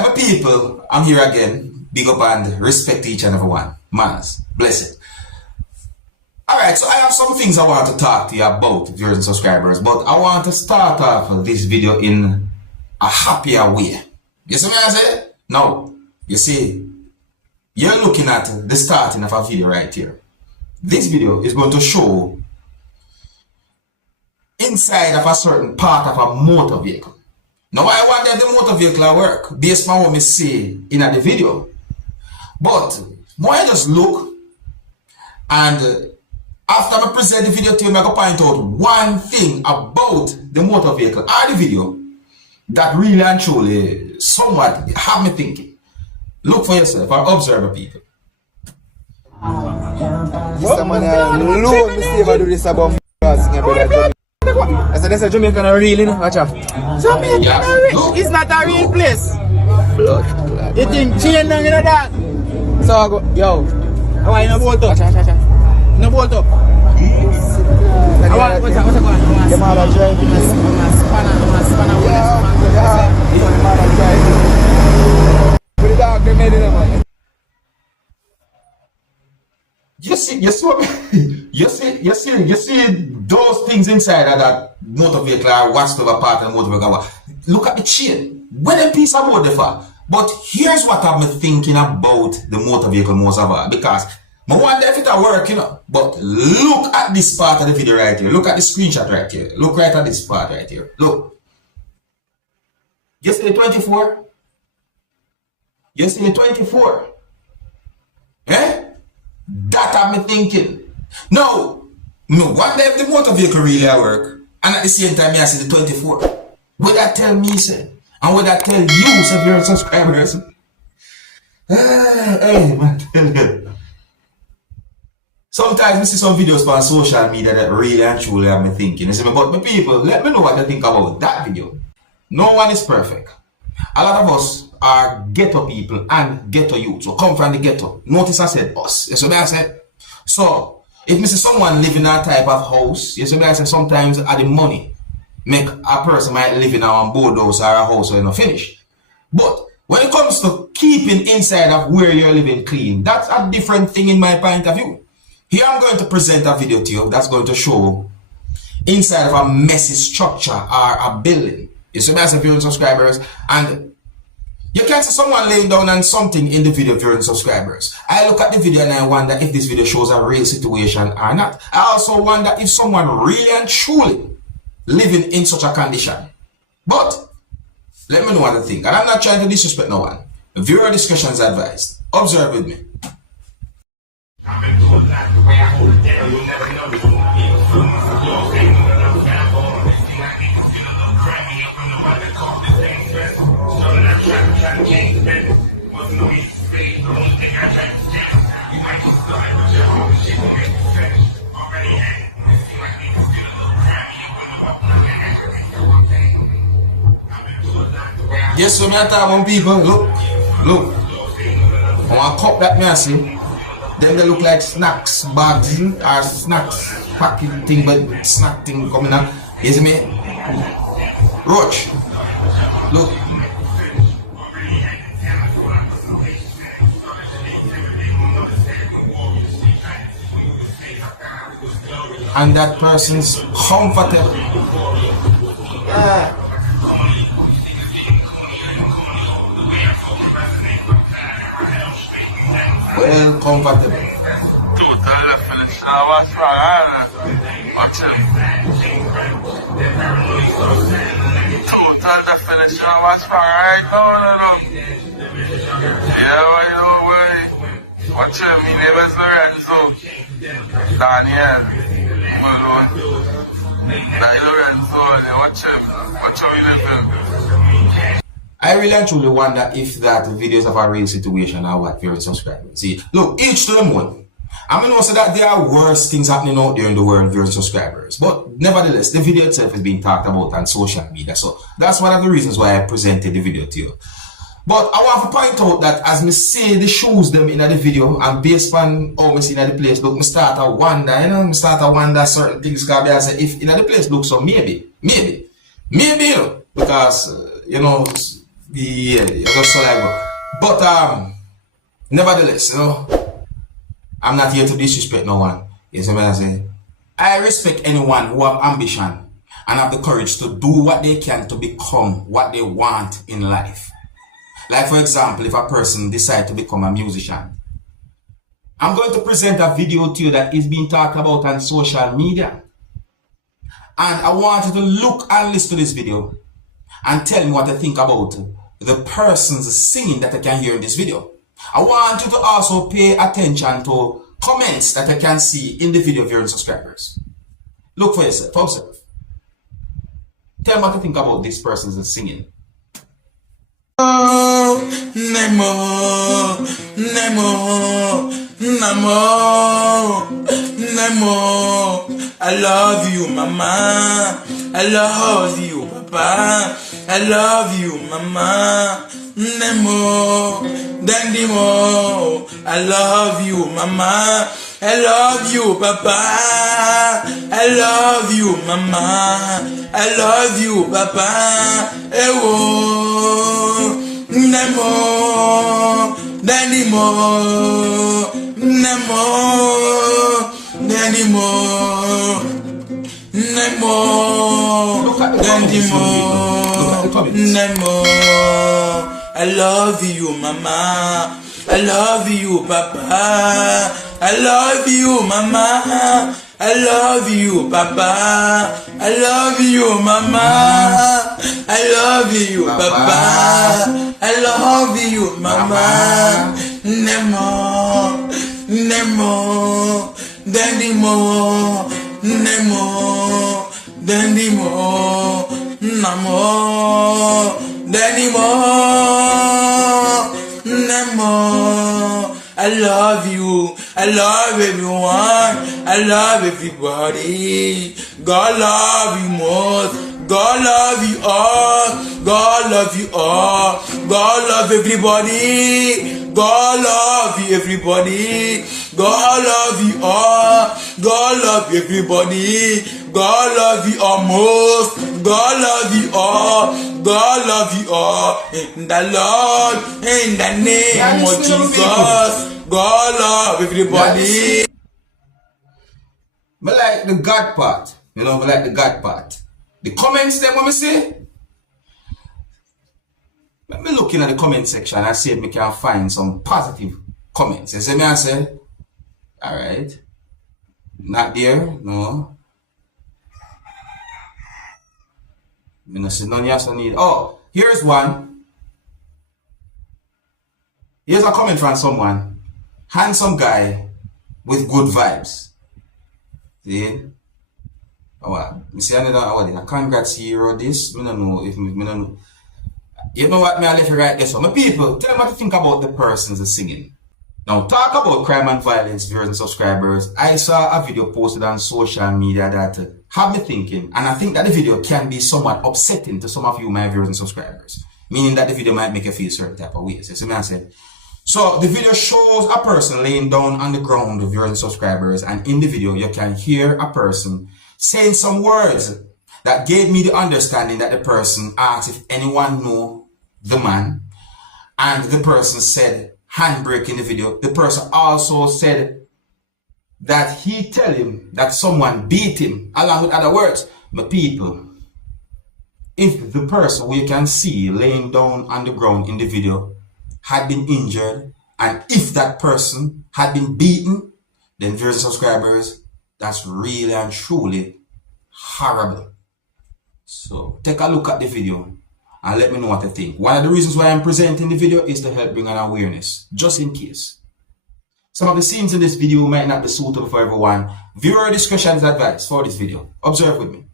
Alright, my people, I'm here again. Big up and respect each and every one. Manners. Blessed. Alright, so I have some things I want to talk to you about, viewers and subscribers, but I want to start off this video in a happier way. You see what I say? Now, you see, you're looking at the starting of a video right here. This video is going to show inside of a certain part of a motor vehicle. Now I wonder if the motor vehicle will work based on what I see in the video. But more I just look and after I present the video to you, I'm going to point out one thing about the motor vehicle or the video that really and truly somewhat have me thinking. Look for yourself or observe people. Someone alone to see if I do this about I said, that's a Jamaican real, you know? Watch out. Jamaican real? It's not a real place. Blood. You think chain down, you know that? So I go, yo. I want you to bolt up. Watch. No bolt up. I want, what's that going? The mother driving. I'm a spanner. Yeah. The mother driving. Put it out, made it up. You see those things inside of that motor vehicle or whatever part of the motor vehicle. Look at the chain. Where the piece of wood for? But here's what I've been thinking about the motor vehicle most of all. Because I wonder if it'll work, you know. But look at this part of the video right here. Look at the screenshot right here. Look right at this part right here. Look. You see the 24? You see the 24? Eh? That I've been thinking. No, wonder if the motor vehicle really work. And at the same time, I see the 24. Would that tell me, sir? And would that tell you, sir, if you're subscribers? Hey, man, tell you. Sometimes I see some videos on social media that really and truly have me thinking. You see me, but my people, let me know what you think about that video. No one is perfect. A lot of us are ghetto people and ghetto youth. So come from the ghetto. Notice I said us. You see what I said? So if I see someone live in a type of house, you see what I said, sometimes at the money make a person might live in a boardhouse or a house or not finish. But when it comes to keeping inside of where you're living clean, that's a different thing in my point of view. Here I'm going to present a video to you that's going to show inside of a messy structure or a building. You see what I said, viewers and subscribers, and you can see someone laying down on something in the video, viewers and subscribers. I look at the video and I wonder if this video shows a real situation or not. I also wonder if someone really and truly living in such a condition. But let me know what you think. And I'm not trying to disrespect no one. Viewer discussion is advised. Observe with me. Yes, so me and talk about people, look. I want a cup that me I see. Then they look like snacks, bags, or snacks, packing thing, but snack thing coming up. You see me? Roach. Look. And that person's comfortable. Well, comfortable. Total definition of what's wrong. Watch him. Total definition of what's wrong right now. Yeah, boy. Watch him. He neighbors Lorenzo. Daniel. Malone. Lorenzo. Watch him. Watch how he live. I really and truly wonder if that videos of a real situation or what, viewers and subscribers. See, look, each to them one. I mean, also that there are worse things happening out there in the world, viewers and subscribers. But nevertheless, the video itself is being talked about on social media. So that's one of the reasons why I presented the video to you. But I want to point out that as me see the shoes them in the video and based on how me see in the place look, me start to wonder, me start to wonder certain things can be. I say if in the place look so maybe, you know, because, Yeah, you just saliva. But nevertheless, you know, I'm not here to disrespect no one. You see what I say? I respect anyone who have ambition and have the courage to do what they can to become what they want in life. Like for example, if a person decides to become a musician, I'm going to present a video to you that is being talked about on social media. And I want you to look and listen to this video and tell me what you think about the person's singing that I can hear in this video. I want you to also pay attention to comments that I can see in the video of your subscribers. Look for yourself, observe. Tell me what you think about this person's singing. Nemo, I love you, mama. I love you, papa. I love you, mama. Nemo, Dandimo. I love you, mama. I love you, papa. I love you, mama. I love you, papa. Ewo, Nemo, Dandimo. Nemo, Nemo, Nemo. I love you, mama. I love you, papa. I love you, mama. I love you, papa. I love you, mama. I love you, papa. I love you, mama. Nemo, Nemo, Dandimo, Nemo, Dandimo, Namo, Dandimo, Nemo. I love you. I love everyone. I love everybody. God love you most. God love you all. God love you all. God love everybody. God love you everybody. God love you all. God love everybody. God love you almost. God love you all. God love you all. In the Lord, in the name of Jesus. God love everybody. I like the God part. You know, I like the God part. The comments them what me say. Let me look in at the comment section and see if we can find some positive comments. You see me I say? Alright. Not there, no. I don't see none else I need. Oh, here's one. Here's a comment from someone. Handsome guy with good vibes. See? Oh, wow. I see another congrats here or this. I don't know if me don't know. You know what, me I left you right there. So my people, tell them what you think about the persons singing. Now talk about crime and violence, viewers and subscribers. I saw a video posted on social media that had me thinking, and I think that the video can be somewhat upsetting to some of you, my viewers and subscribers. Meaning that the video might make you feel certain type of ways. You see what I said? So the video shows a person laying down on the ground, viewers and subscribers, and in the video you can hear a person saying some words that gave me the understanding that the person asked if anyone knew the man, and the person said handbrake in the video. The person also said that he tell him that someone beat him, along with other words. My people, if the person who you can see laying down on the ground in the video had been injured, and if that person had been beaten, then viewers and subscribers, that's really and truly horrible. So take a look at the video and let me know what you think. One of the reasons why I'm presenting the video is to help bring an awareness, just in case. Some of the scenes in this video might not be suitable for everyone. Viewer discretion is advised for this video. Observe with me.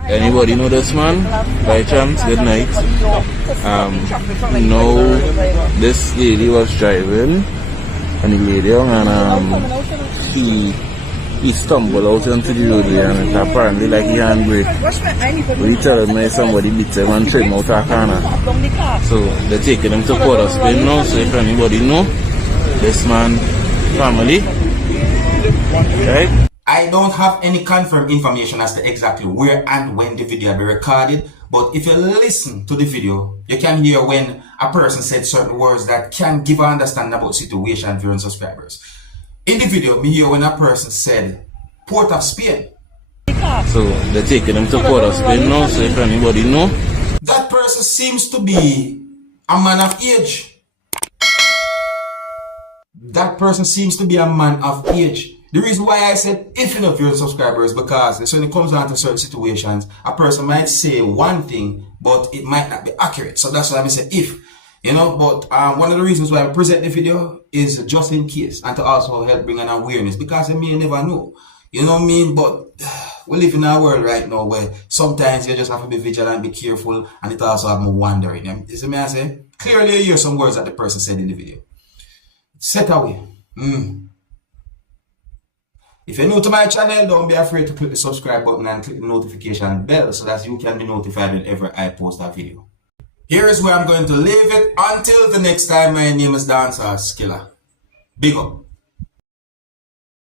Anybody know this man? By chance, good night. No, this lady was driving, and the lady and he stumbled out onto the road and it apparently like he handbrake. We tell him somebody beat him and trim out a corner. So they're taking him to Port of Spain now. So if anybody know this man family, right? I don't have any confirmed information as to exactly where and when the video will be recorded, But if you listen to the video, you can hear when a person said certain words that can give an understanding about situation for your subscribers. In the video, me hear when a person said Port of Spain. So they're taking them to Port of Spain now, so if anybody know. That person seems to be a man of age. That person seems to be a man of age. The reason why I said if you know your subscribers, because when it comes down to certain situations, a person might say one thing, but it might not be accurate. So that's why I say if, you know. But one of the reasons why I present the video is just in case, and to also help bring an awareness, because I may never know. You know what I mean? But we live in a world right now where sometimes you just have to be vigilant, be careful, and it also have more wandering. You see me I say? Clearly you hear some words that the person said in the video. Set away. If you're new to my channel, don't be afraid to click the subscribe button and click the notification bell so that you can be notified whenever I post a video. Here is where I'm going to leave it. Until the next time, my name is Dancehall Skilla. Big up.